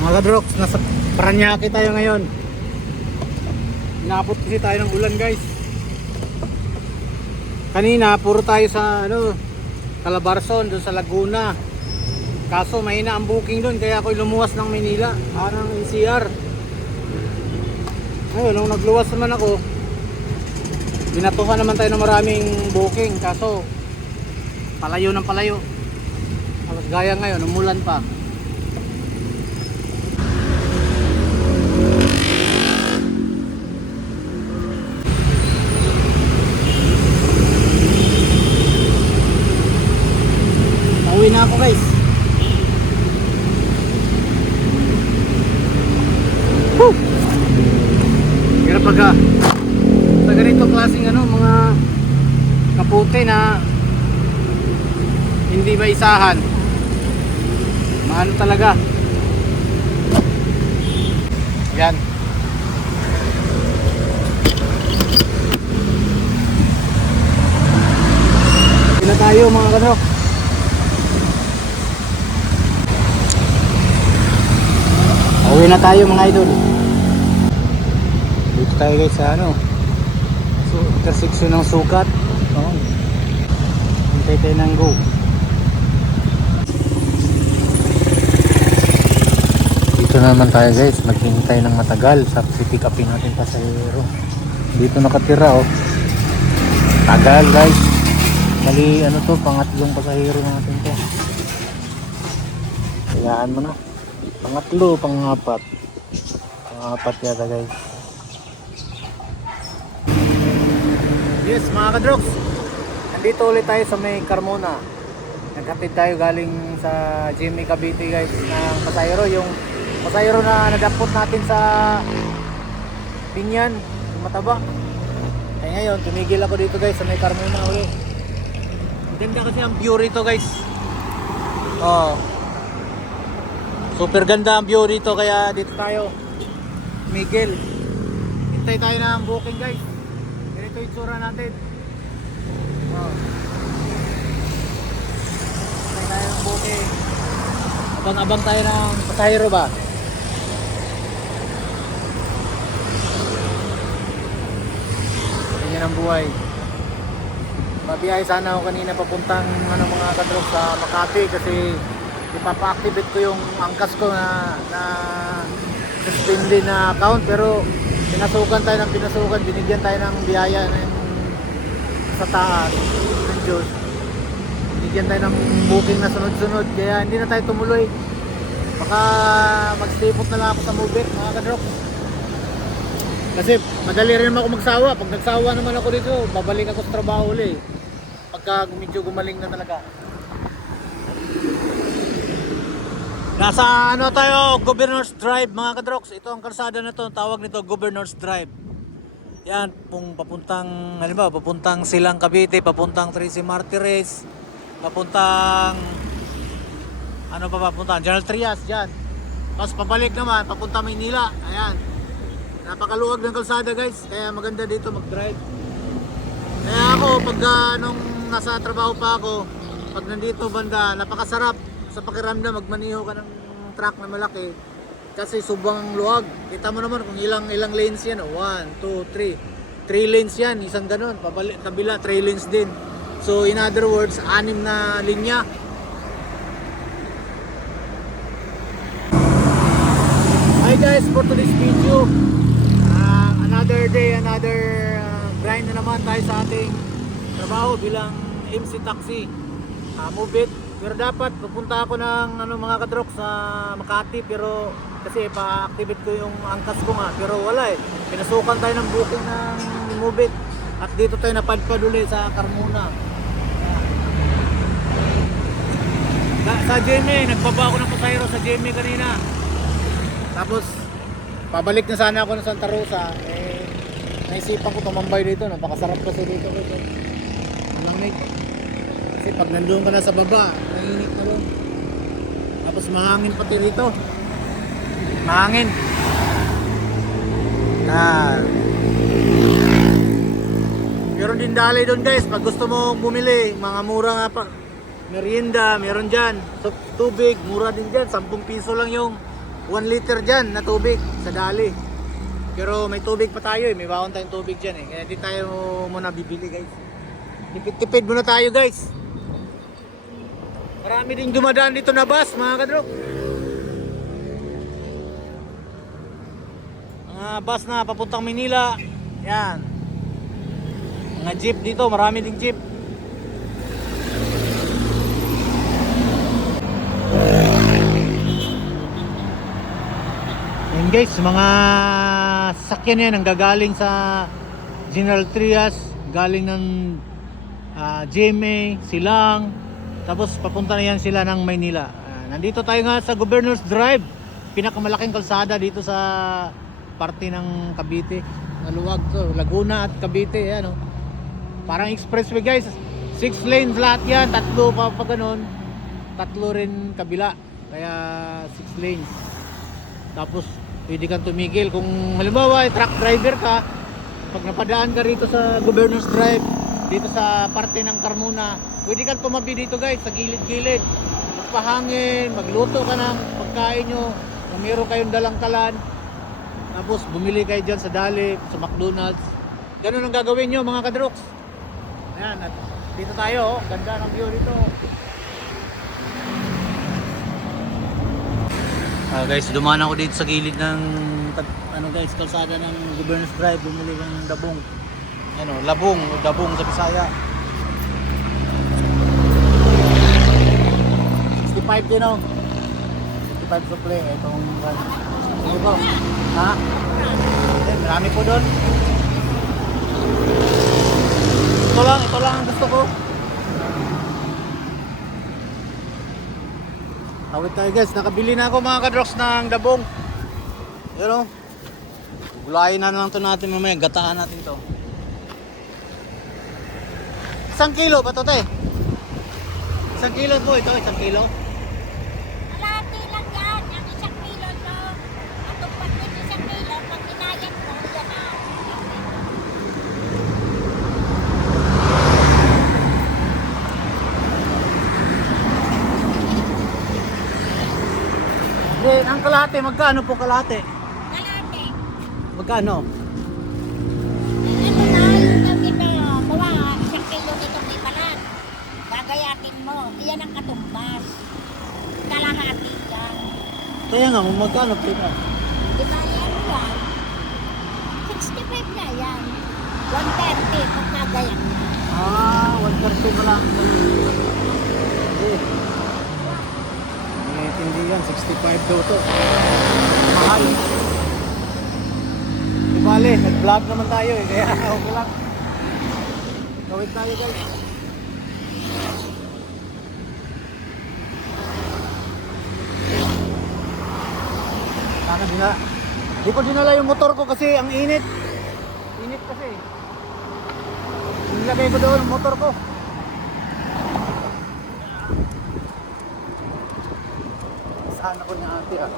Mga kadrox, nasa Paranaque tayo ngayon. Inabot kasi tayo ng ulan guys. Kanina puro tayo sa Calabarzon doon sa Laguna. Kaso mahina ang booking doon kaya ako lumuwas ng Manila, ng NCR. Ngayon nung nagluwas naman ako, binatuhan naman tayo ng maraming booking. Kaso palayo ng palayo. Alas gaya ngayon, umulan pa. Uwi na ako guys. Woo! Hirap pagka sa ganito klaseng mga kapote na hindi maisahan. Mahalo talaga. Yan. Sila tayo mga kadrok. Uwi na tayo mga idol. Dito tayo guys sa intersection ng Sukat. Hintay tayo ng go. Dito naman tayo guys, maghintay ng matagal sa pick upin natin pasahero. Dito nakatira tagal guys. Mali pangatlong pasahero natin to. Hayaan mo na. Pangatlo, pangapat yata guys. Yes mga kadrox, nandito ulit tayo sa may Carmona. Naghatid tayo galing sa GMA Cavite guys ng pasahero. Yung pasahero na nadapot natin sa Binyan, Mataba. Ay ngayon, tumigil ako dito guys sa may Carmona ulit. Ganda kasi ang view rito guys. Super ganda ang view dito kaya dito tayo Miguel. Hintay tayo ng booking guys. Ganito yung tsura natin. Hintay tayo ng booking. Abang-abang tayo ng pasahero ba? Ganyan ang buhay. Mabiyahe sana ako kanina papuntang mga kadrog sa Makati kasi ipapa-activate ko yung angkas ko na suspended na account, pero pinasukan tayo ng pinasukan, binigyan tayo ng biyaya sa taas ng Diyos, binigyan tayo ng booking na sunod-sunod kaya hindi na tayo tumuloy. Baka mag-stay put na lang ako sa Mubit mga kadrok kasi madali rin naman ako magsawa. Pag nagsawa naman ako dito, babalik ako sa trabaho ulit pagka medyo gumaling na talaga. Nasa tayo, Governor's Drive mga kadrox. Ito ang kalsada na to, tawag nito Governor's Drive. Yan, papuntang papuntang Silang Cavite, papuntang Tracy Martires, papuntang papuntang General Trias diyan. Tapos pabalik naman papunta Maynila. Ayan. Napakaluwag ng kalsada guys, kaya maganda dito mag-drive. Kaya ako nung nasa trabaho pa ako, pag nandito banda, napakasarap sa pakiramdam magmaniho ka ng truck na malaki kasi subang luwag. Kita mo naman kung ilang lanes yan. 1, 2, 3 lanes yan, isang ganun. Pabalik kabila 3 lanes din. So in other words, 6 na linya. Hi guys, for today's video, another day, another grind na naman tayo sa ating trabaho bilang MC Taxi. Move it. Pero dapat pupunta ako ng mga kadrok sa Makati, pero kasi pa-activate ko yung angkas ko nga, pero wala pinasukan tayo ng booking ng Move It at dito tayo napadpad ulit sa Carmona. Sa GMA, nagbaba ako ng pasahero sa GMA kanina, tapos pabalik na sana ako ng Santa Rosa. Naisipan ko tumambay dito, napakasarap kasi dito malamig. Kasi pag nandun ka na sa baba, nainit na doon. Tapos mahangin pati rito. Mahangin. Meron din dali doon guys. Pag gusto mo bumili, mga mura nga pa. Merienda, meron dyan. So, tubig, mura din dyan. 10 piso lang yung 1 liter dyan na tubig sa dali. Pero may tubig pa tayo eh, may baon tayong tubig dyan eh. Kaya di tayo muna bibili guys. Tipid-tipid muna tayo guys. Marami din dumadaan dito na bus mga kadrok. Mga bus na papuntang Manila. Yan. Mga jeep dito, marami ding jeep. Yan guys, mga sakyan yan ang gagaling sa General Trias, galing ng GMA, Silang, tapos papunta na yan sila ng Maynila. Nandito tayo nga sa Governor's Drive, pinakamalaking kalsada dito sa parte ng Cavite. Maluwag to, Laguna at Cavite, yan, oh. Parang expressway guys, 6 lanes lahat yan, tatlo pa ganun, tatlo rin kabila, kaya 6 lanes. Tapos pwede kang tumigil kung halimbawa truck driver ka, pag napadaan ka rito sa Governor's Drive, dito sa parte ng Carmona, pwede kang tumabi dito guys sa gilid-gilid, magpahangin, magluto ka ng pagkain nyo, kung meron kayong dalang kalan, tapos bumili kayo dyan sa Dali, sa McDonald's. Ganun ang gagawin nyo mga kadroks. Ayan, at dito tayo, oh. Ganda ng view dito. Guys, dumaan ako dito sa gilid ng kalsada ng Governor's Drive, bumili ng dabong. Dabong sa Bisaya. 65 din, oh. 65 suple, itong ito. Ha? Marami po doon. Ito lang ang gusto ko. Awit tayo guys, nakabili na ako mga kadroks ng dabong. Yun o. Gulayin na lang to natin mamaya, gataan natin to. 1 kilo ba to te? 1 kilo po ito, 1 kilo. Kalahati lang yan, ang 1 kilo to. At pag 1 kilo, pag inayat mo, yan na. Then, ang kalahati, magkano po kalahati? Kalahati. Magkano? Ano na, yung ito, kuha, 1 kilo nitong ipalan. Gagayatin mo, iyan ang katumbas. Kalahati yan. Kaya nga, magkano po ito? Di ba yan yan? 65 na yan. 130 kung kagayan mo. 130 pa lang. Hindi yan, 65 daw to. Mahal. Di bale, nag-vlog naman tayo eh, kaya okay lang. Gawin tayo guys. Sana di ko dinala yung motor ko kasi ang init. Init kasi. Nilagay ko doon ang motor ko. Saan ako niya ate ah.